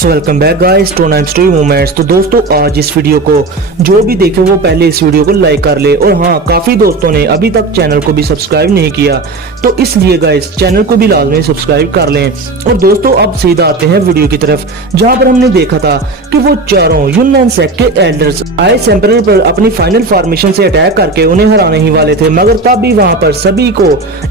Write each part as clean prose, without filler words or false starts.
So welcome back guys to nine story moments. तो दोस्तों आज इस वीडियो को जो भी देखे वो पहले इस वीडियो को लाइक कर ले। और हाँ, काफी दोस्तों ने अभी तक चैनल को भी सब्सक्राइब नहीं किया, तो इसलिए गाइस चैनल को भी लाजमी सब्सक्राइब कर लें। और दोस्तों अब सीधा आते हैं वीडियो की तरफ, जहाँ पर हमने देखा था कि वो चारों यूनियन सेक्ट के एल्डर्स आइस एम्परर पर अपनी फाइनल फॉर्मेशन से अटैक करके उन्हें हराने ही वाले थे, मगर तब भी वहाँ पर सभी को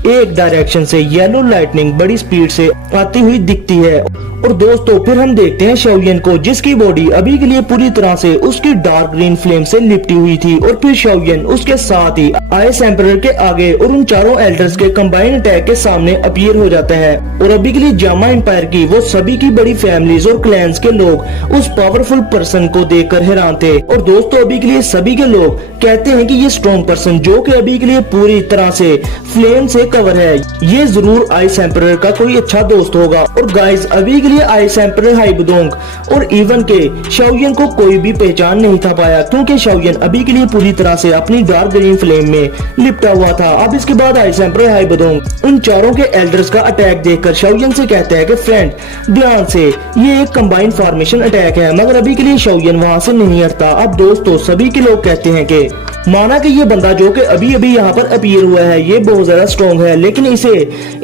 एक डायरेक्शन से येलो लाइटनिंग बड़ी स्पीड से आती हुई दिखती है। और दोस्तों फिर हम देखते हैं शाओयन को, जिसकी बॉडी अभी के लिए पूरी तरह से उसकी डार्क ग्रीन फ्लेम से लिपटी हुई थी। और फिर शाओयन उसके साथ ही आइस एम्परर के आगे और उन चारों एल्डर्स के कंबाइंड अटैक के सामने अपीयर हो जाता है। और अभी के लिए जामा एम्पायर की वो सभी की बड़ी फैमिलीज और क्लैंस के लोग उस पावरफुल पर्सन को देखकर हैरान थे। और दोस्तों अभी के लिए सभी के लोग कहते हैं कि ये स्ट्रॉन्ग पर्सन जो कि अभी के लिए पूरी तरह से फ्लेम से कवर है, ये जरूर आइस एम्परर का कोई अच्छा दोस्त होगा। और गाइस अभी के लिए आइस एम्परर हाइबडोंग और इवन के शाओयन को कोई भी पहचान नहीं था पाया, क्योंकि शाओयन अभी के लिए पूरी तरह से अपनी डार्क ग्रीन फ्लेम में लिपटा हुआ था। अब इसके बाद आइस एम्परर हाइबडोंग उन चारों के एल्डर्स का अटैक देखकर शाओयन से कहते हैं कि फ्रेंड ध्यान से, ये एक कंबाइंड फॉर्मेशन अटैक है। मगर अभी के लिए शाओयन वहां से नहीं हटता। अब दोस्तों सभी के लोग कहते हैं कि माना कि ये बंदा जो कि अभी अभी यहाँ पर अपीयर हुआ है ये बहुत ज्यादा स्ट्रॉन्ग है, लेकिन इसे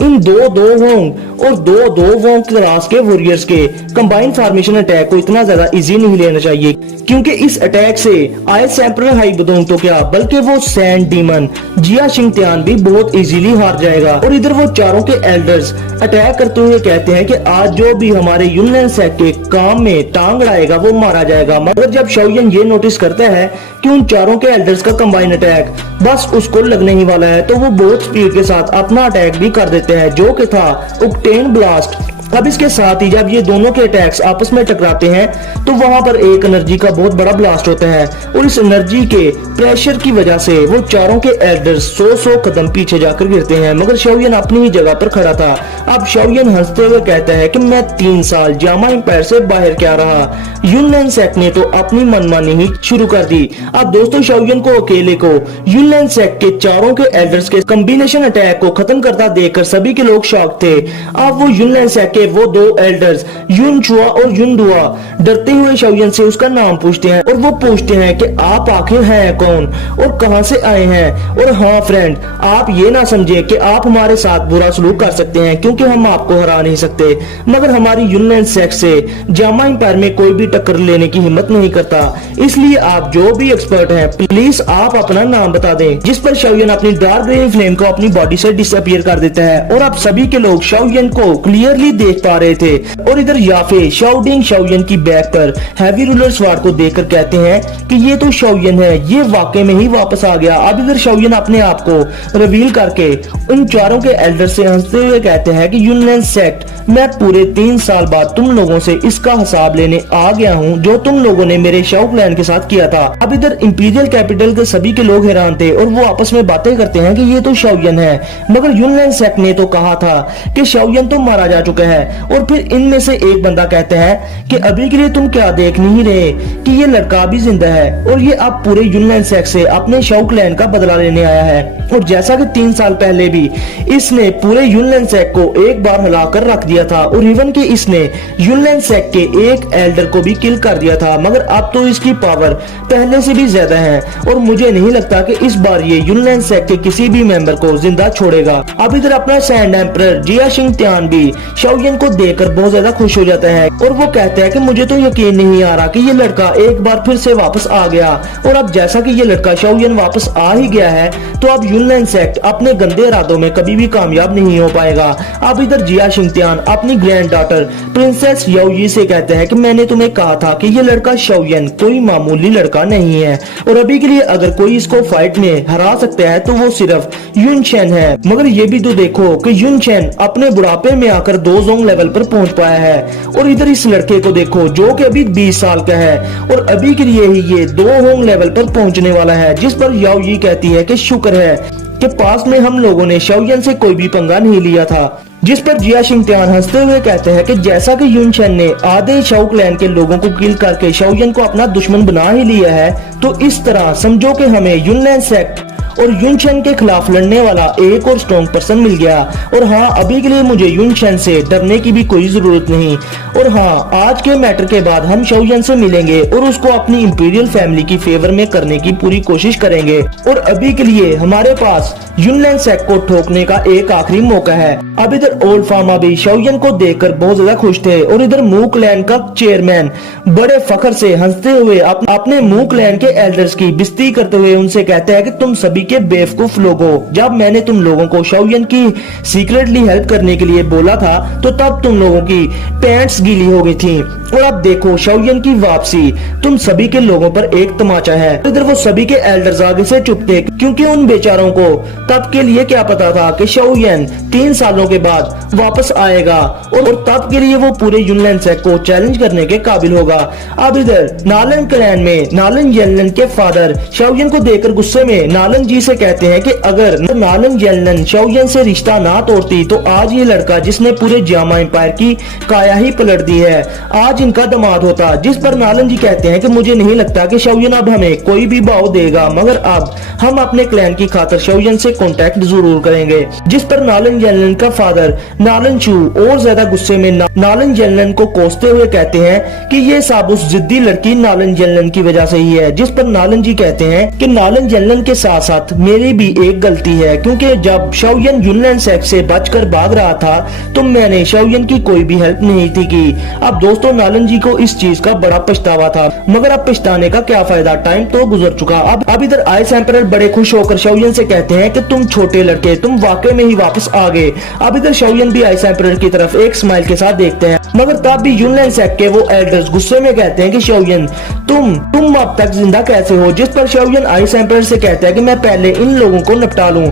इन दो वोंग और दो वोंग क्लास के वॉरियर्स के कंबाइंड फॉर्मेशन अटैक को इतना ज्यादा इजी नहीं लेना चाहिए, क्योंकि इस अटैक से आइस एम्परर हाइबडोंग तो क्या बल्कि वो सैंड डीमन जिया शिंगत्यान भी बहुत इजीली हार जाएगा। और इधर वो चारों के एल्डर्स अटैक करते हुए कहते हैं कि आज जो भी हमारे यूनियन सेक्ट के काम में टांग अड़ाएगा वो मारा जाएगा। मगर जब शाओयन ये नोटिस करता है कि उन चारों के एल्डर्स का कंबाइन अटैक बस उसको लगने ही वाला है, तो वो बहुत स्पीड के साथ अपना अटैक भी कर देते हैं, जो कि था ऑक्टेन ब्लास्ट। अब इसके साथ ही जब ये दोनों के अटैक्स आपस में टकराते हैं तो वहां पर एक एनर्जी का बहुत बड़ा ब्लास्ट होता है। और इस एनर्जी के प्रेशर की वजह से वो चारों के एल्डर्स 100 कदम पीछे जाकर गिरते हैं, मगर शाओयन अपनी ही जगह पर खड़ा था। अब शाओयन हंसते हुए कहता है कि मैं 3 साल जामा एम्पायर से बाहर क्या रहा, यूनियन सेक्ट ने तो अपनी मनमानी ही शुरू कर दी। अब दोस्तों शाओयन को अकेले को यूनियन सेक्ट के चारों के एल्डर्स के कॉम्बिनेशन अटैक को खत्म करता देखकर सभी के लोग शॉक थे। अब वो यूनियन सेक्ट के वो दो एल्डर्स युन चुआ और युन दुआ डरते हुए शाओयन से उसका नाम पूछते हैं। और वो पूछते हैं कि आप आखिर हैं कौन और कहां से आए हैं। और हाँ फ्रेंड, आप ये ना समझे कि आप हमारे साथ बुरा सलूक कर सकते हैं, क्योंकि हम आपको हरा नहीं सकते, मगर हमारी यूनियन सेक्ट से जामा एम्पायर में कोई भी टक्कर लेने की हिम्मत नहीं करता। इसलिए आप जो भी एक्सपर्ट हैं प्लीज आप अपना नाम बता दें। जिस पर शाओयन अपनी डार्क ग्रीन फ्लेम को अपनी बॉडी से डिसअपीयर कर देता है। और अब सभी के लोग शाओयन को क्लियरली देख पा रहे थे। और इधर याफे शाओडिंग शाओयन की बैक पर हैवी रूलर स्वार्ड को देखकर कहते हैं कि ये तो शाओयन है, ये वाकई में ही वापस आ गया। अब इधर शाओयन अपने आप को रिवील करके उन चारों के एल्डर से हंसते हुए कहते हैं कि यूनियन सेक्ट, मैं पूरे 3 साल बाद तुम लोगों से इसका हिसाब लेने आ गया हूँ जो तुम लोगों ने मेरे शाओ क्लैन के साथ किया था। अब इधर इंपीरियल कैपिटल के सभी के लोग हैरान थे और वो आपस में बातें करते हैं कि ये तो शाओयन है, मगर यूनियन सेक्ट ने तो कहा था कि शाओयन तो मारा जा चुका है। और फिर इनमें से एक बंदा कहता है कि अभी के लिए तुम क्या देख नहीं रहे कि ये लड़का भी जिंदा है और ये अब पूरे यूनियन सेक्ट से अपने शाओ क्लैन का बदला लेने आया है। और जैसा कि 3 साल पहले भी इसने पूरे यूनियन सेक्ट को एक बार हिलाकर रख दिया था और इवन के इसने यूनियन सेक्ट के एक एल्डर को भी किल कर दिया था, मगर अब तो इसकी पावर पहले से भी ज्यादा है। और मुझे नहीं लगता कि इस बार ये यूनियन सेक्ट के किसी भी मेंबर को जिंदा छोड़ेगा। अब इधर अपना सैंड एम्परर जिया शिंगत्यान भी शाओयन को देखकर बहुत ज्यादा खुश हो जाता है और वो कहता है कि मुझे तो यकीन नहीं आ रहा कि ये लड़का एक बार फिर से वापस आ गया। और अब जैसा कि ये लड़का शाओयन वापस आ ही गया है तो अब यूनियन सेक्ट अपने गंदे इरादों में कभी भी कामयाब नहीं हो पाएगा। अब इधर जिया शिंगत्यान अपनी ग्रैंड डॉटर प्रिंसेस याओयी से कहते हैं कि मैंने तुम्हें कहा था कि ये लड़का शाओयन कोई मामूली लड़का नहीं है और अभी के लिए अगर कोई इसको फाइट में हरा सकता है तो वो सिर्फ युन चेन है। मगर ये भी तो देखो कि युन चेन अपने बुढ़ापे में आकर 2 जोंग लेवल पर पहुंच पाया है। और इधर इस लड़के को देखो जो कि अभी 20 साल का है और अभी के लिए ही ये 2 होंग लेवल पर पहुंचने वाला है। जिस पर याओयी कहती है कि शुक्र है कि पास में हम लोगों ने शाओयन से कोई भी पंगा नहीं लिया था। जिस पर जिया शिंगत्यान हंसते हुए कहते हैं कि जैसा कि युन चेन ने आधे शाओ क्लैन के लोगों को किल करके शाओयन को अपना दुश्मन बना ही लिया है, तो इस तरह समझो कि हमें यूनियन सेक्ट और युनशेन के खिलाफ लड़ने वाला एक और स्ट्रॉन्ग पर्सन मिल गया। और हाँ, अभी के लिए मुझे युनशेन से डरने की भी कोई जरूरत नहीं। और हाँ, आज के मैटर के बाद हम शाओयन से मिलेंगे और उसको अपनी इंपीरियल फैमिली की फेवर में करने की पूरी कोशिश करेंगे। और अभी के लिए हमारे पास युनलैन सेक को ठोकने का एक आखिरी मौका है। अब इधर ओल्ड फार्मा भी शाओयन को देखकर बहुत ज्यादा खुश थे और इधर मू क्लैन का चेयरमैन बड़े फखर से हंसते हुए अपने मू क्लैन के एल्डर्स की बेइज्जती करते हुए उनसे कहते हैं कि तुम सभी के बेवकूफ लोगों, जब मैंने तुम लोगों को शाओयन की सीक्रेटली हेल्प करने के लिए बोला था तो तब तुम लोगों की पैंट्स गीली हो गई थी। और अब देखो शाओयन की वापसी, तुम सभी के लोगों पर एक तमाचा है। इधर वो सभी के एल्डर्स आगे से चुप थे क्योंकि उन बेचारों को तब के लिए क्या पता था कि शाओयन 3 सालों के बाद वापस आएगा और तब के लिए वो पूरे युनलैन सेक को चैलेंज करने के काबिल होगा। अब इधर नालन क्लैन में नालन येलन के फादर शाओयन को देखकर गुस्से में नालन जी से कहते हैं कि अगर नालन येलन शाओयन से रिश्ता ना तोड़ती तो आज ये लड़का जिसने पूरे जामा एम्पायर की काया ही पलट दी है, आज इनका दामाद होता। जिस पर नालन जी कहते हैं कि मुझे नहीं लगता कि शाओयन अब हमें कोई भी भाव देगा, मगर अब हम अपने क्लैन की खातिर शाओयन से कांटेक्ट जरूर करेंगे। जिस पर नालन येलन का फादर नालन चू और ज्यादा गुस्से में नालन येलन को कोसते हुए कहते हैं कि ये सब उस जिद्दी लड़की नालन येलन की वजह से ही है। जिस पर नालन जी कहते हैं कि नालन येलन के साथ साथ मेरी भी एक गलती है, क्योंकि जब शाओयन युनलैन सेक से बचकर भाग रहा था तो मैंने शाओयन की कोई भी हेल्प नहीं थी की। अब दोस्तों नालन जी को इस चीज का बड़ा पछतावा था, मगर अब पछताने का क्या फायदा, टाइम तो गुजर चुका। अब इधर आइस एम्परर बड़े खुश होकर शाओयन से कहते हैं कि तुम छोटे लड़के, तुम वाकई में ही वापस आ गए। अब इधर शाओयन भी आइस एम्परर की तरफ एक स्माइल के साथ देखते हैं, मगर तब भी युनलैन सेक के वो एल्डर्स गुस्से में कहते हैं कि शाओयन तुम अब तक जिंदा कैसे हो। जिस पर शाओयन आइस एम्परर से कहता है कि मैं पहले इन लोगों को निपटा लूं,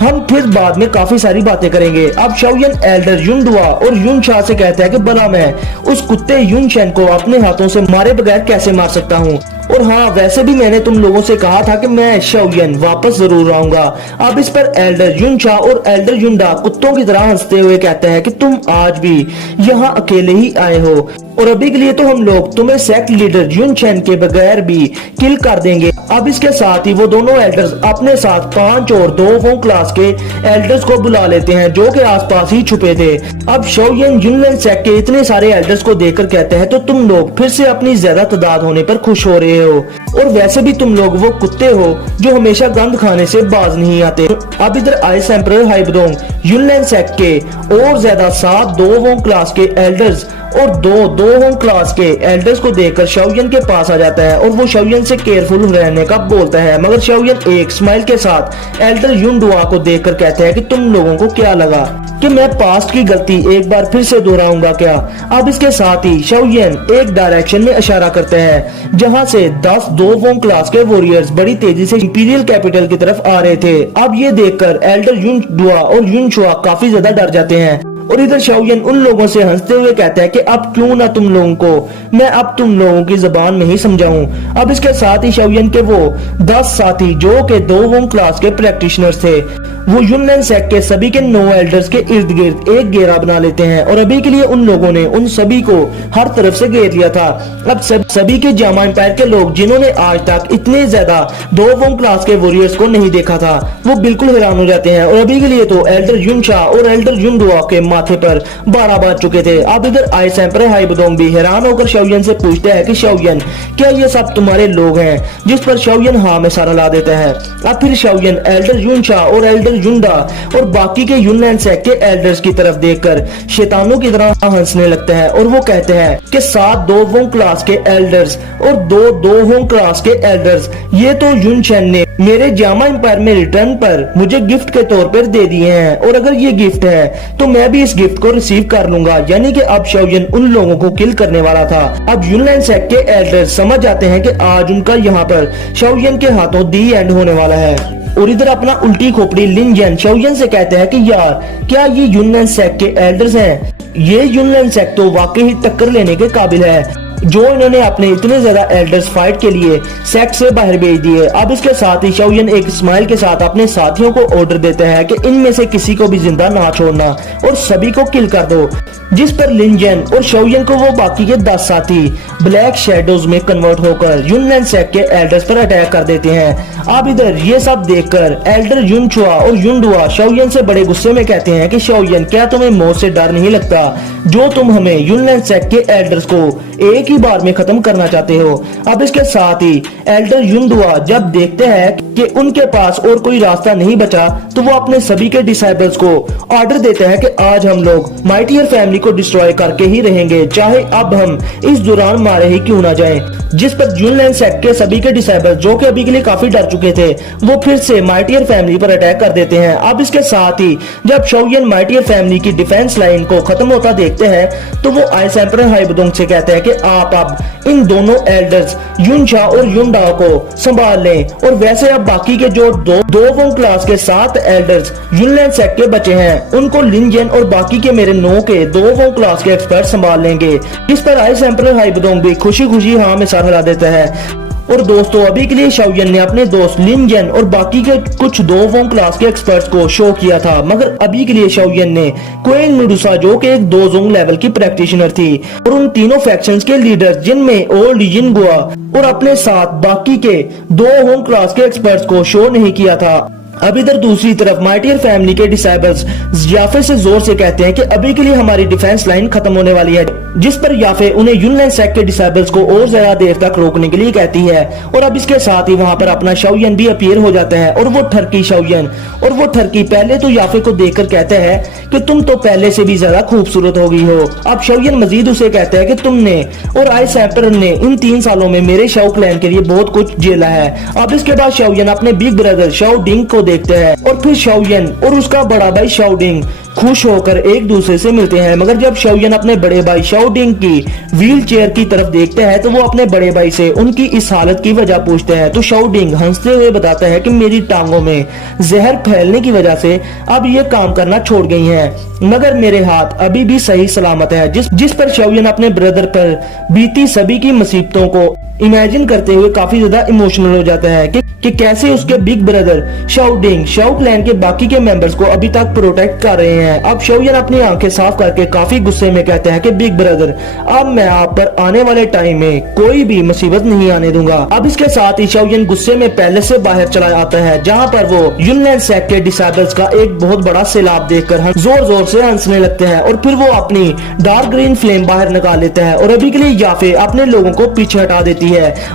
हम फिर बाद में काफी सारी बातें करेंगे। अब शाओयन एल्डर युनडुआ और युनशा से कहता है कि भला मैं उस कुत्ते युनशेन को अपने हाथों से मारे बगैर कैसे मार सकता हूँ। और हाँ, वैसे भी मैंने तुम लोगों से कहा था कि मैं शाओयन वापस जरूर आऊंगा। अब इस पर एल्डर युनशा और एल्डर युनडा कुत्तों की तरह हंसते हुए कहते हैं कि तुम आज भी यहाँ अकेले ही आए हो और अभी के लिए तो हम लोग तुम्हें सेक्ट लीडर युनशेन के बगैर भी किल कर देंगे। अब इसके साथ ही वो दोनों एल्डर्स अपने साथ 5 और 2 होम क्लास के एल्डर्स को बुला लेते हैं जो कि आसपास ही छुपे थे। अब शाओयन युनलैन सेक के इतने सारे एल्डर्स को देखकर कहते हैं तो तुम लोग फिर से अपनी ज्यादा तादाद होने पर खुश हो रहे हो, और वैसे भी तुम लोग वो कुत्ते हो जो हमेशा गंद खाने से बाज नहीं आते। अब इधर आइस एम्परर हाइबडोंग युनलैन सेक के और ज्यादा 7 2 होम क्लास के एल्डर्स और 2 होम क्लास के एल्डर्स को देखकर शाओयन के पास आ जाता है और वो शाओयन से केयरफुल रहने का बोलता है, मगर शाओयन एक स्माइल के साथ एल्डर युनडुआ को देखकर कहता है कि तुम लोगों को क्या लगा कि मैं पास्ट की गलती एक बार फिर से दोहराऊंगा क्या। अब इसके साथ ही शाओयन एक डायरेक्शन में इशारा करते हैं जहां से 10 2 होम क्लास के वॉरियर्स बड़ी तेजी से इंपीरियल कैपिटल की तरफ आ रहे थे। अब ये देखकर एल्डर युनडुआ और युनशुआ काफी ज्यादा डर जाते हैं और इधर शाओयन उन लोगों से हंसते हुए कहता है कि अब क्यों ना तुम लोगों को मैं अब तुम लोगों की जबान में ही समझाऊं। अब इसके साथ ही शाओयन के वो 10 साथी जो के 2 होम क्लास के प्रैक्टिशनर्स थे वो युनलैन सेक के सभी के 9 एल्डर्स के इर्द गिर्द एक घेरा बना लेते हैं और अभी के लिए उन लोगों ने उन सभी को हर तरफ से घेर लिया था। अब सभी के जामा एम्पायर के लोग जिन्होंने आज तक इतने ज्यादा 2 होम क्लास के वॉरियर्स को नहीं देखा था वो बिल्कुल हैरान हो जाते हैं और अभी के लिए तो एल्डर युनशा और एल्डर युनडुआ के माथे पर 12 बज चुके थे। अब इधर आइस एम्परर हाइबडोंग भी हैरान होकर शाओयन से पूछते हैं कि शाओयन क्या ये सब तुम्हारे लोग हैं, जिस पर शाओयन हाँ में सारा ला देता है। अब फिर शाओयन एल्डर युनशा और एल्डर युनडा और बाकी के युनलैन सेक के एल्डर्स की तरफ देखकर शैतानों की तरह हंसने लगता है और वो कहते हैं कि 7 2 होम क्लास के एल्डर्स और 2 होम क्लास के एल्डर्स ये तो युनशेन ने मेरे जामा एम्पायर में रिटर्न पर मुझे गिफ्ट के तौर पर दे दिए हैं और अगर ये गिफ्ट है तो मैं भी इस गिफ्ट को रिसीव कर लूंगा। यानी कि अब शाओयन उन लोगों को किल करने वाला था। अब युनलैन सेक के एल्डर्स समझ जाते हैं कि आज उनका यहाँ पर शाओयन के हाथों दी एंड होने वाला है और इधर अपना उल्टी खोपड़ी लिन जेन शाओयन से कहते हैं कि यार क्या ये युनलैन सेक के एल्डर्स हैं, ये युनलैन सेक तो वाकई ही टक्कर लेने के काबिल है। जो इन्होंने अपने इतने ज्यादा एल्डर्स फाइट के लिए सेट से बाहर भेज दिए। अब इसके साथ ही शाओयन एक स्माइल के साथ अपने साथियों को ऑर्डर देता है कि इनमें से किसी को भी जिंदा ना छोड़ना और सभी को किल कर दो, जिस पर लिन जेन और शाओयन को वो बाकी के 10 साथी ब्लैक शैडोज में कन्वर्ट होकर युनलैंड सेक्ट के एल्डर्स पर अटैक कर देते हैं। अब इधर ये सब देखकर एल्डर युनचुआ और युनडुआ शाओयन से बड़े गुस्से में कहते हैं कि शाओयन, क्या तुम्हें मौत से डर नहीं लगता जो तुम हमें युनलैंड सेक्ट के एल्डर्स को एक ही बार में खत्म करना चाहते हो। अब इसके साथ ही एल्डर युनडुआ जब देखते हैं कि उनके पास और कोई रास्ता नहीं बचा तो वो अपने सभी के डिसाइबल्स को ऑर्डर देते हैं कि आज हम लोग माइटियर फैमिली को डिस्ट्रॉय करके ही रहेंगे, चाहे अब हम इस दौरान मारे ही क्यों ना जाएं। जिस पर युनलैंड सेक्ट के सभी के डिसाइबल्स, जो कि अभी के लिए काफी डर चुके थे, वो फिर से माइटियर फैमिली पर अटैक कर देते हैं। अब इसके साथ ही जब शाओयन माइटियर फैमिली की डिफेंस लाइन को खत्म होता देखते हैं तो वो आइस एम्परर हाइबदोंग से कहते हैं कि आप अब इन दोनों एल्डर्स युनचा और युनडाओ को संभाल लें, और वैसे अब बाकी के जो दो वोंग क्लास के 7 एल्डर्स युनलैंड सेक्ट के बचे हैं उनको लिन जेन और बाकी के मेरे 9 के 2 वोंग क्लास के एक्सपर्ट संभाल लेंगे। इस पर आइस एम्परर हाइबदोंग भी खुशी खुशी हाँ में सर हिला देता है। और दोस्तों अभी के लिए शाओयन ने अपने दोस्त लिन जेन और बाकी के कुछ 2 वोंग क्लास के एक्सपर्ट्स को शो किया था, मगर अभी के लिए शाओयन ने क्वीन मेडुसा, जो कि एक 2 जोंग लेवल की प्रैक्टिशनर थी, और उन तीनों फैक्शंस के लीडर्स जिनमें ओल्ड यिनगुआ और अपने साथ बाकी के 2 वोंग क्लास के एक्सपर्ट्स को शो नहीं किया था। अब इधर दूसरी तरफ माइटियर फैमिली के डिसाइबल्स याफे से जोर से कहते हैं कि अभी के लिए हमारी डिफेंस लाइन खत्म होने वाली है, जिस पर याफे उन्हें युनलैंड सेक्ट के डिसाइबल्स को और ज्यादा देर तक रोकने के लिए कहती है। और अब इसके साथ ही वहां पर अपना शाओयन भी अपीयर हो जाता है, और वो ठरकी शाओयन और वो ठरकी पहले तो याफे को देखकर कहते हैं कि तुम तो पहले से भी ज्यादा खूबसूरत हो गई हो। अब शाओयन मजीद उसे कहता है कि तुमने और आइस एम्परर ने इन 3 सालों में मेरे शाओ क्लैन के लिए बहुत कुछ झेला है। अब इसके बाद शाओयन अपने बिग ब्रदर शाओ डिंग को देखते हैं, और फिर शाओयन और उसका बड़ा भाई शाओ डिंग खुश होकर एक दूसरे से मिलते हैं। मगर जब शाओयन अपने बड़े भाई शाओ डिंग की व्हील चेयर की तरफ देखते हैं तो वो अपने बड़े भाई से उनकी इस हालत की वजह पूछते हैं, तो शाओ डिंग हंसते हुए बताता है कि मेरी टांगों में जहर फैलने की वजह से अब ये काम करना छोड़ गई हैं, मगर मेरे हाथ अभी भी सही सलामत है। जिस पर शाओयन अपने ब्रदर पर बीती सभी की मुसीबतों को इमेजिन करते हुए काफी ज्यादा इमोशनल हो जाता है कि कैसे उसके बिग ब्रदर शाओ डिंग शाओ क्लैन के बाकी के मेंबर्स को अभी तक प्रोटेक्ट कर रहे हैं। अब शाओयन अपनी आंखें साफ करके काफी गुस्से में कहते हैं कि बिग ब्रदर, अब मैं आप पर आने वाले टाइम में कोई भी मुसीबत नहीं आने दूंगा। अब इसके साथ ही शाओयन गुस्से में पैलेस से बाहर चला आता है, जहाँ पर वो युनलैंड सेक्ट के डिसाइबल्स का एक बहुत बड़ा सैलाब देखकर जोर जोर से हंसने लगते हैं, और फिर वो अपनी डार्क ग्रीन फ्लेम बाहर निकाल लेता है, और अभी के लिए याफे अपने लोगों को पीछे हटा देती है।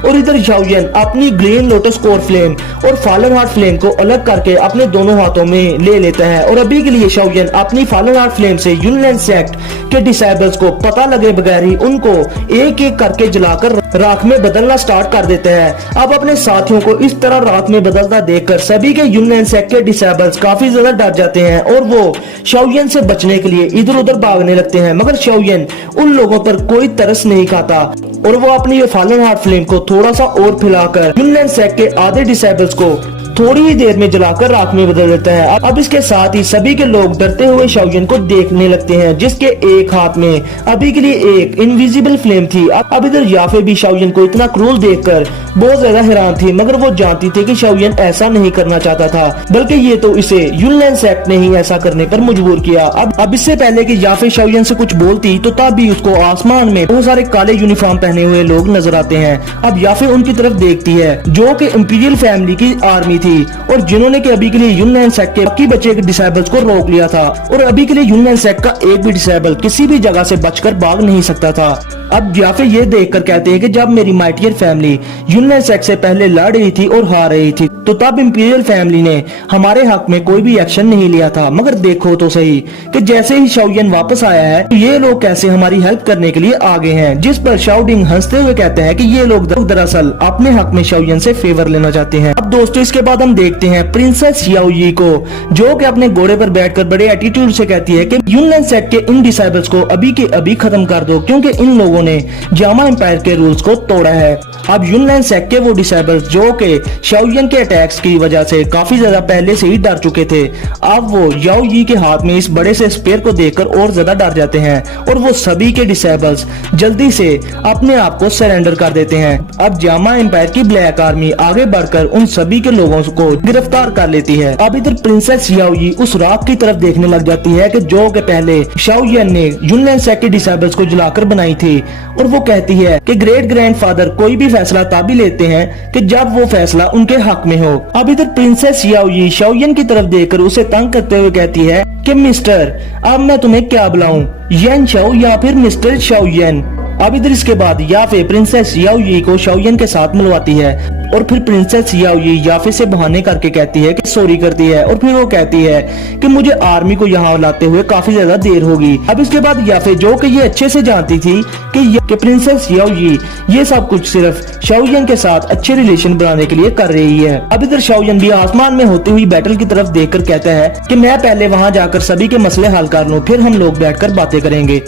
और इधर शाओयन अपनी ग्रीन लोटस कोर फ्लेम और फॉलन हार्ट फ्लेम को अलग करके अपने दोनों हाथों में ले लेता है, और अभी के लिए शाओयन अपनी फॉलन हार्ट फ्लेम से युनलैंड सेक्ट के डिसाइबल्स को पता लगे बगैर ही उनको एक एक करके जलाकर राख में बदलना स्टार्ट कर देते हैं। अब अपने साथियों को इस तरह राख में बदलता देखकर सभी के युनलैंड सेक्ट के डिसाइबल्स काफी ज्यादा डर जाते हैं, और वो शाओयन से बचने के लिए इधर उधर भागने लगते हैं, मगर शाओयन उन लोगों पर कोई तरस नहीं खाता, और वो अपनी ये फॉलन हार्ट फ्लेम को थोड़ा सा और फैलाकर युनलैंड सेक्ट के आधे डिसाइबल्स को थोड़ी ही देर में जलाकर राख में बदल देता है। अब इसके साथ ही सभी के लोग डरते हुए शाओयन को देखने लगते हैं, जिसके एक हाथ में अभी के लिए एक इनविजिबल फ्लेम थी। अब इधर याफे भी शाओयन को इतना क्रूर देखकर बहुत ज्यादा हैरान थी, मगर वो जानती थी कि शाओयन ऐसा नहीं करना चाहता था, बल्कि ये तो इसे युनलैंड सेक्ट ने ही ऐसा करने पर मजबूर किया। अब इससे पहले कि याफे शाओयन से कुछ बोलती तो तब भी उसको आसमान में बहुत सारे काले यूनिफॉर्म पहने हुए लोग नजर आते हैं। अब याफे उनकी तरफ देखती है, जो कि इंपीरियल फैमिली की आर्मी थी, और जिन्होंने के अभी के लिए युनलैंड सेक्ट के बाकी बचे डिसाइबल्स को रोक लिया था, और अभी के लिए युनलैंड सेक्ट का एक भी डिसाइबल किसी भी जगह से बचकर भाग नहीं सकता था। अब याफे ये देखकर कहते हैं कि जब मेरी माइटियर फैमिली युनलैंड सेक्ट से पहले लड़ रही थी और हार रही थी, तो तब इंपीरियल फैमिली ने हमारे हक में कोई भी एक्शन नहीं लिया था, मगर देखो तो सही कि जैसे ही शाओयन वापस आया है तो ये लोग कैसे हमारी हेल्प करने के लिए आगे हैं। जिस पर शाओ डिंग हंसते हुए कहते हैं कि ये लोग दरअसल अपने हक में शाओयन से फेवर लेना चाहते हैं। अब दोस्तों इसके बाद हम देखते हैं प्रिंसेस याओ यी को, जो कि अपने घोड़े पर बैठकर बड़े एटीट्यूड से कहती है कि युनलैंड सेक्ट के इन डिसाइबल्स को अभी के अभी खत्म कर दो, क्योंकि इन लोगों लोगों ने जामा एम्पायर के रूल्स को तोड़ा है। अब युनलैन सेक के वो डिसेबल्स जो कि शाओयन के अटैक्स की वजह से काफी ज्यादा पहले से ही डर चुके थे, अब वो याओ यी के हाथ में इस बड़े से स्पेयर को देखकर और ज्यादा डर जाते हैं और वो सभी के डिसेबल्स जल्दी से अपने आप को सरेंडर कर देते हैं। अब जामा एम्पायर की ब्लैक आर्मी आगे बढ़कर उन सभी के लोगों को गिरफ्तार कर लेती है। अब इधर प्रिंसेस याओ यी उस राख की तरफ देखने लग जाती है कि जो के पहले शाओयन ने युनलैन सेक के डिसेबल्स को जलाकर बनाई थी, और वो कहती है कि ग्रेट ग्रैंडफादर कोई भी फैसला तभी लेते हैं कि जब वो फैसला उनके हक में हो। अब इधर प्रिंसेस याओ यी शाओयन की तरफ देखकर उसे तंग करते हुए कहती है कि मिस्टर, अब मैं तुम्हें क्या बुलाऊं, येन शाओ या फिर मिस्टर शाओयन। अब इधर इसके बाद याफे प्रिंसेस याओ यी को शाओयन के साथ मिलवाती है और फिर प्रिंसेस याओ यी याफे से बहाने करके कहती है कि सॉरी करती है, और फिर वो कहती है कि मुझे आर्मी को यहाँ लाते हुए काफी ज्यादा देर होगी। अब इसके बाद याफे जो कि ये अच्छे से जानती थी कि प्रिंसेस याओ यी ये सब कुछ सिर्फ शाओयन के साथ अच्छे रिलेशन बनाने के लिए कर रही है। अब इधर शाओयन भी आसमान में होती हुई बैटल की तरफ देखकर कहता है कि मैं पहले वहाँ जाकर सभी के मसले हल कर लूं, फिर हम लोग बैठकर बातें करेंगे।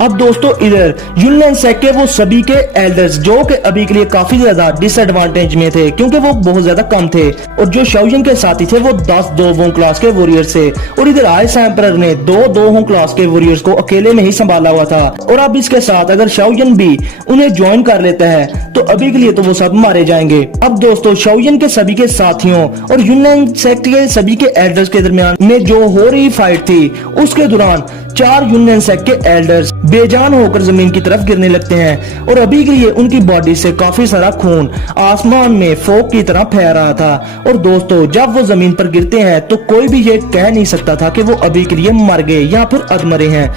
अब दोस्तों इधर युनलैन सेक के वो सभी के एल्डर्स जो कि अभी के लिए काफी ज्यादा डिसएडवांटेज में थे क्योंकि वो बहुत ज्यादा कम थे, और जो शाओयन के साथी थे वो 10 दोवों क्लास के वॉरियर्स थे, और इधर आइस एम्परर ने 2 दोवों क्लास के वॉरियर्स को अकेले में ही संभाला हुआ था। और अब इसके साथ अगर शाओयन भी उन्हें ज्वाइन कर लेता है तो अभी के लिए तो वो सब मारे जाएंगे। अब दोस्तों शाओयन के सभी के साथियों और युनलैन सेक के सभी के एल्डर्स के दरमियान में जो हो रही फाइट थी, उसके दौरान 4 युनलैन सेक के एल्डर्स बेजान होकर जमीन की तरफ गिरने लगते हैं, और अभी के लिए उनकी बॉडी से काफी सारा खून आसमान में फोक की तरह फैल रहा था। और दोस्तों जब वो जमीन पर गिरते हैं तो कोई भी ये कह नहीं सकता था कि वो अभी के लिए मर गए या फिर अधमरे हैं।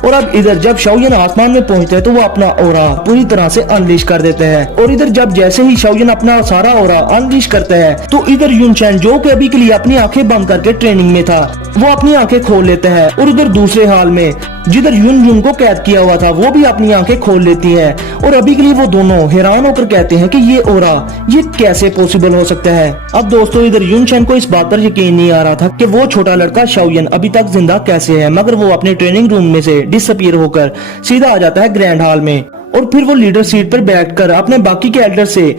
और अब इधर जब शाओयन आसमान में पहुंचते हैं तो वो अपना ओरा पूरी तरह से अनलीश कर देते हैं, और इधर जब जैसे ही शाओयन अपना सारा ओरा अनलीश करता है तो इधर युनचैन जो कि अभी के लिए अपनी आंखें बंद करके ट्रेनिंग में था, वो अपनी आंखें खोल लेता है, और उधर दूसरे हाल में जिधर युन को कैद किया हुआ था वो भी अपनी आंखें खोल लेती है, और अभी के लिए वो दोनों हैरान होकर कहते हैं कि ये ओरा ये कैसे पॉसिबल हो सकता है। अब दोस्तों इधर युनचैन को इस बात पर यकीन नहीं आ रहा था कि वो छोटा लड़का शाओयन अभी तक जिंदा कैसे है, मगर वो अपने ट्रेनिंग रूम में से डिसअपीयर होकर सीधा आ जाता है ग्रैंड हॉल में, और फिर वो लीडर सीट पर बैठकर अपने बाकी के एल्डर से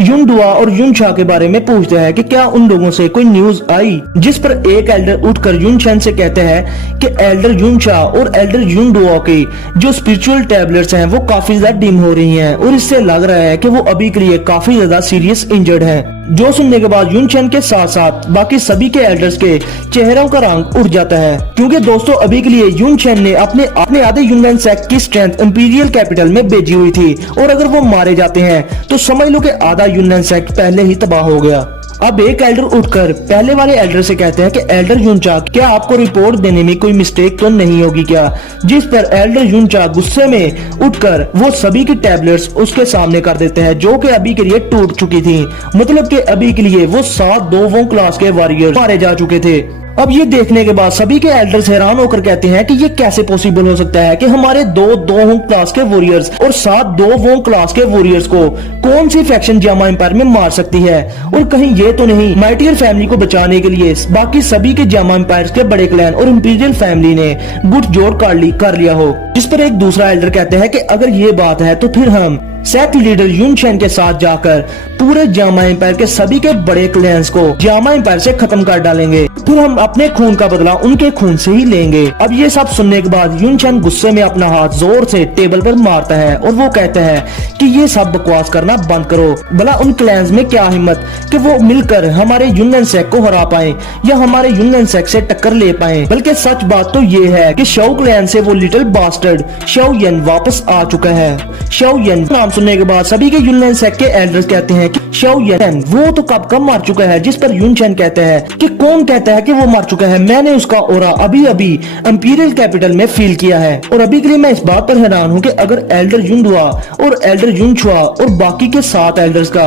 युनडुआ और युनचा के बारे में पूछता है कि क्या उन लोगों से कोई न्यूज आई, जिस पर एक एल्डर उठकर युनचैन से कहते हैं कि एल्डर युनचा और एल्डर युनडुआ की जो स्पिरिचुअल टैबलेट्स हैं वो काफी ज्यादा डिम हो रही हैं, और इससे लग रहा है कि वो अभी के लिए काफी ज्यादा सीरियस इंजर्ड हैं। जो सुनने के बाद युनचैन के साथ साथ बाकी सभी के एल्डर्स के चेहरों का रंग उड़ जाता है, क्योंकि दोस्तों अभी के लिए युनचैन ने अपने आधे युनलैन सेक की स्ट्रेंथ इंपीरियल कैपिटल में भेजी हुई थी, और अगर वो मारे जाते हैं तो समझ लो कि आधा युनलैन सेक पहले ही तबाह हो गया। अब एक एल्डर उठकर पहले वाले एल्डर से कहते हैं कि एल्डर युनचा क्या आपको रिपोर्ट देने में कोई मिस्टेक तो नहीं होगी क्या, जिस पर एल्डर युनचा गुस्से में उठकर वो सभी की टैबलेट्स उसके सामने कर देते हैं जो कि अभी के लिए टूट चुकी थी, मतलब कि अभी के लिए वो 7 दोवों क्लास के वॉरियर्स मारे जा चुके थे। अब ये देखने के बाद सभी के एल्डर्स हैरान होकर कहते हैं कि ये कैसे पॉसिबल हो सकता है कि हमारे 2 दोवों क्लास के वॉरियर्स और 7 दोवों क्लास के वॉरियर्स को कौन सी फैक्शन जामा एम्पायर में मार सकती है, और कहीं ये तो नहीं माइटियर फैमिली को बचाने के लिए बाकी सभी के जामा एम्पायर के बड़े क्लैन और इंपीरियल फैमिली ने गुटजोड़ कर लिया हो। जिस पर एक दूसरा एल्डर कहते हैं कि अगर ये बात है तो फिर हम सेक लीडर युनचैन के साथ जाकर पूरे जामा एम्पायर के सभी के बड़े क्लैंस को जामा एम्पायर से खत्म कर डालेंगे, फिर हम अपने खून का बदला उनके खून से ही लेंगे। अब ये सब सुनने के बाद युनचैन गुस्से में अपना हाथ जोर से टेबल पर मारता है और वो कहता है कि ये सब बकवास करना बंद करो, भला उन क्लैंस में क्या हिम्मत कि वो मिलकर हमारे युनलैन सेक को हरा पाए या हमारे युनलैन सेक से टक्कर ले पाए। बल्कि सच बात तो ये है कि शाओ क्लैन से वो लिटिल बास्टर्ड शाओयन वापस आ चुका है। शाओयन नाम सुनने के बाद सभी के युनलैन सेक के एल्डर्स कहते हैं कि शाओयन वो तो कब मर चुका है, जिस पर युनचैन कहते हैं कि कौन कहता है कि वो मर चुका है, मैंने उसका ओरा अभी अभी इंपीरियल कैपिटल में फील किया है। और अभी के लिए मैं इस बात पर हैरान हूँ कि अगर एल्डर युनडुआ और एल्डर युनचुआ और बाकी के 7 एल्डर्स का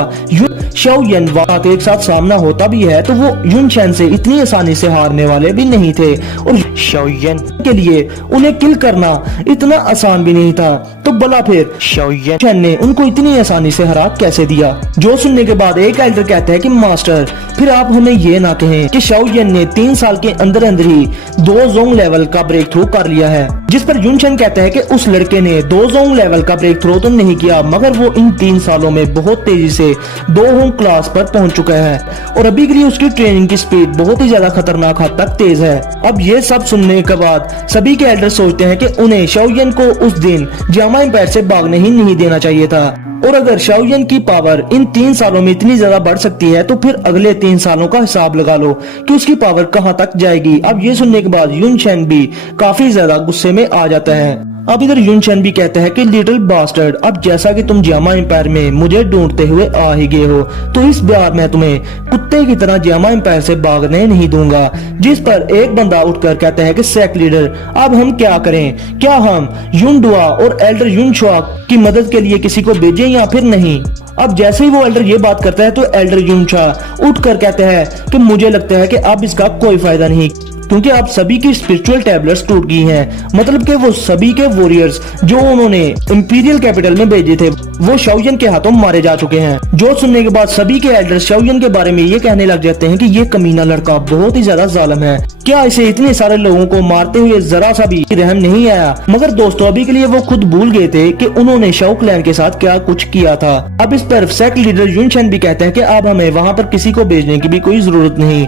शाओयन वाक़ एक साथ सामना होता भी है तो वो युनचैन से इतनी आसानी से हारने वाले भी नहीं थे, और शाओयन के लिए उन्हें किल करना इतना आसान भी नहीं था। तो भला फिर शाओयन ने उनको इतनी आसानी से हरा कैसे दिया। जो सुनने के बाद एक एल्डर कहता है कि मास्टर फिर आप हमें ये ना कहें कि शाओयन ने 3 साल के अंदर अंदर ही 2 जोंग लेवल का ब्रेक थ्रू कर लिया है। जिस पर युनशन कहता है कि उस लड़के ने 2 जोंग लेवल का ब्रेक थ्रू तो नहीं किया, मगर वो इन 3 सालों में बहुत तेजी से 2 होंग क्लास पर पहुंच चुका है और अभी के लिए उसकी ट्रेनिंग की स्पीड बहुत ही ज्यादा खतरनाक हद तक तेज है। अब ये सब सुनने के बाद सभी के एल्डर सोचते हैं कि उन्हें शाओयन को उस दिन जियामा एम्पायर से भागने ही नहीं देना चाहिए था। और अगर शाओयन की पावर इन 3 सालों में इतनी ज्यादा बढ़ सकती है तो फिर अगले 3 सालों का हिसाब लगा लो कि उसकी पावर कहां तक जाएगी। अब ये सुनने के बाद युनशन भी काफी ज्यादा गुस्से में आ जाता है। अब इधर युनशन भी कहता है कि लिटिल बास्टर्ड, अब जैसा कि तुम जियामा एम्पायर में मुझे ढूंढते हुए आ ही गए हो तो इस बार मैं तुम्हें कुत्ते की तरह जियामा एम्पायर से भागने नहीं दूंगा। जिस पर एक बंदा उठकर कहता है कि सेक लीडर अब हम क्या करें, क्या हम युनडुआ और एल्डर युनशुआ की मदद के लिए किसी को भेजें या फिर नहीं। अब जैसे ही वो एल्डर ये बात करता है तो एल्डर युनशा उठकर कहते हैं कि मुझे लगता है कि अब इसका कोई फायदा नहीं, क्योंकि अब सभी की स्पिरिचुअल टैबलेट्स टूट गई हैं। मतलब कि वो सभी के वॉरियर्स जो उन्होंने इंपीरियल कैपिटल में भेजे थे वो शाओयन के हाथों मारे जा चुके हैं। जो सुनने के बाद सभी के एल्डर्स शाओयन के बारे में ये कहने लग जाते हैं कि ये कमीना लड़का बहुत ही ज्यादा जालिम है, क्या इसे इतने सारे लोगों को मारते हुए जरा सा भी रहम नहीं आया। मगर दोस्तों अभी के लिए वो खुद भूल गए थे कि उन्होंने शाओ क्लैन के साथ क्या कुछ किया था। अब इस पर सेक्ट लीडर युनशन भी कहते हैं कि अब हमें वहाँ पर किसी को भेजने की भी कोई जरूरत नहीं,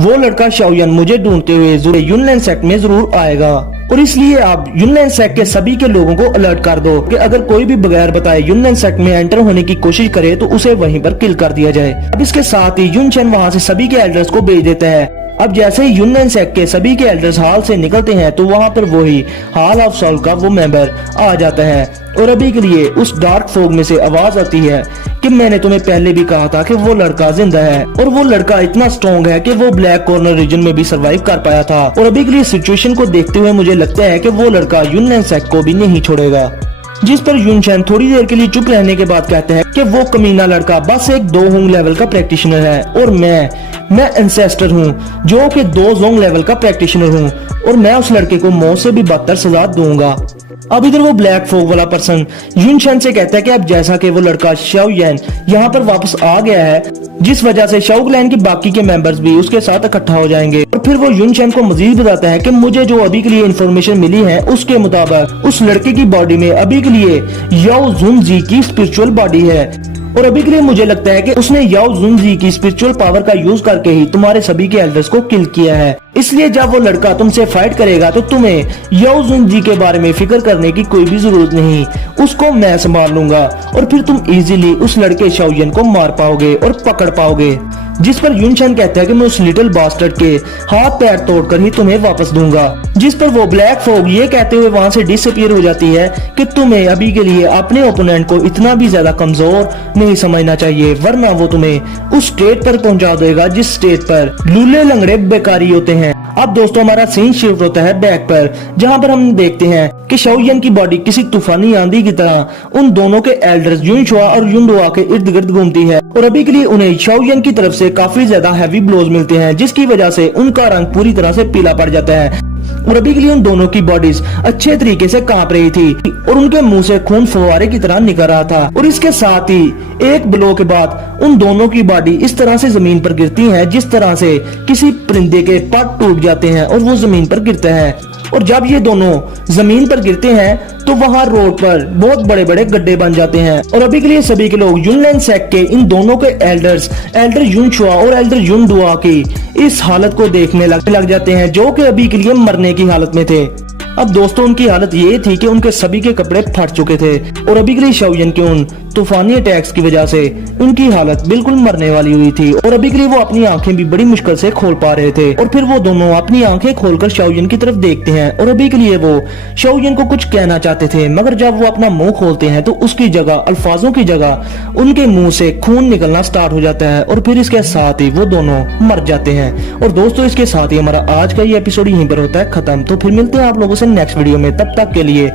वो लड़का शाओयन मुझे ढूंढते हुए युनलैंड सेक्ट में जरूर आएगा और इसलिए आप युनलैंड सेक्ट के सभी के लोगों को अलर्ट कर दो कि अगर कोई भी बगैर बताए युनलैंड सेक्ट में एंटर होने की कोशिश करे तो उसे वहीं पर किल कर दिया जाए। अब इसके साथ ही युनशन वहाँ से सभी के एल्डर्स को भेज देता है। अब जैसे ही युनलैंड सेक्ट के सभी के एल्डर्स हॉल से निकलते हैं तो वहाँ पर वही हॉल ऑफ सॉल का वो मेंबर आ जाता है और अभी के लिए उस डार्क फोग में से आवाज आती है कि मैंने तुम्हें पहले भी कहा था कि वो लड़का जिंदा है और वो लड़का इतना स्ट्रॉन्ग है कि वो ब्लैक कॉर्नर रीजन में भी सरवाइव कर पाया था। और अभी के लिए सिचुएशन को देखते हुए मुझे लगता है कि वो लड़का युनलैंड सेक्ट को भी नहीं छोड़ेगा। जिस पर युनशन थोड़ी देर के लिए चुप रहने के बाद कहते हैं कि वो कमीना लड़का बस एक 2 होंग लेवल का प्रैक्टिशनर है और मैं एंसेस्टर हूँ जो कि 2 जोंग लेवल का प्रैक्टिशनर हूँ और मैं उस लड़के को मौत से भी बदतर सजा दूंगा। अब इधर वो ब्लैक फोग वाला पर्सन युनशन से कहता है कि अब जैसा कि वो लड़का शाओयन यहाँ पर वापस आ गया है, जिस वजह से शाओ क्लैन के बाकी के मेंबर्स भी उसके साथ इकट्ठा हो जाएंगे। और फिर वो युनशन को मजीद बताता है कि मुझे जो अभी के लिए इन्फॉर्मेशन मिली है उसके मुताबिक उस लड़के की बॉडी में अभी के लिए याओ जुनजी की स्पिरिचुअल बॉडी है और अभी के लिए मुझे लगता है कि उसने याओ जुनजी की स्पिरिचुअल पावर का यूज करके ही तुम्हारे सभी के एल्डर्स को किल किया है। इसलिए जब वो लड़का तुमसे फाइट करेगा तो तुम्हें याओ जुनजी के बारे में फिक्र करने की कोई भी जरूरत नहीं, उसको मैं संभाल लूंगा और फिर तुम इजीली उस लड़के शाओयन को मार पाओगे और पकड़ पाओगे। जिस पर युनशन कहता है कि मैं उस लिटिल बास्टर्ड के हाथ पैर तोड़कर ही तुम्हें वापस दूंगा। जिस पर वो ब्लैक फोग ये कहते हुए वहां से डिसअपीयर हो जाती है कि तुम्हें अभी के लिए अपने ओपोनेंट को इतना भी ज्यादा कमजोर नहीं समझना चाहिए, वरना वो तुम्हें उस स्टेट पर पहुंचा देगा जिस स्टेट पर लूले लंगड़े बेकारी होते हैं। अब दोस्तों हमारा सीन शिफ्ट होता है बैक पर, जहां पर हम देखते हैं कि शाओयन की बॉडी किसी तूफानी आंधी की तरह उन दोनों के एल्डर्स युनशुआ और युनडुआ के इर्द गिर्द घूमती है और अभी के लिए उन्हें शाओयन की तरफ से काफी ज्यादा हैवी ब्लोज मिलते हैं, जिसकी वजह से उनका रंग पूरी तरह से पीला पड़ जाता है और अभी के लिए उन दोनों की बॉडीज अच्छे तरीके से कांप रही थी और उनके मुंह से खून फव्वारे की तरह निकल रहा था। और इसके साथ ही एक ब्लो के बाद उन दोनों की बॉडी इस तरह से जमीन पर गिरती है जिस तरह से किसी परिंदे के पर टूट जाते हैं और वो जमीन पर गिरते हैं। और जब ये दोनों जमीन पर गिरते हैं तो वहाँ रोड पर बहुत बड़े बड़े गड्ढे बन जाते हैं और अभी के लिए सभी के लोग युनलैंड सेक्ट के इन दोनों के एल्डर्स एल्डर युनशुआ और एल्डर युनडुआ की इस हालत को देखने लग जाते हैं जो कि अभी के लिए मरने की हालत में थे। अब दोस्तों उनकी हालत ये थी कि उनके सभी के कपड़े फट चुके थे और अभी के लिए शाओयन के उन तूफानी अटैक्स की वजह से उनकी हालत बिल्कुल मरने वाली हुई थी और अभी के लिए वो अपनी आंखें भी बड़ी मुश्किल से खोल पा रहे थे। और फिर वो दोनों अपनी आंखें खोलकर शाओयन की तरफ देखते हैं और अभी के लिए वो शाओयन को कुछ कहना चाहते थे, मगर जब वो अपना मुंह खोलते हैं तो उसकी जगह अल्फाजों की जगह उनके मुंह से खून निकलना स्टार्ट हो जाता है और फिर इसके साथ ही वो दोनों मर जाते हैं। और दोस्तों इसके साथ ही हमारा आज का ये एपिसोड यहीं पर होता है खत्म। तो फिर मिलते हैं आप लोगों से नेक्स्ट वीडियो में, तब तक के लिए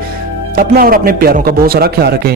अपना और अपने प्यारों का बहुत सारा ख्याल रखें।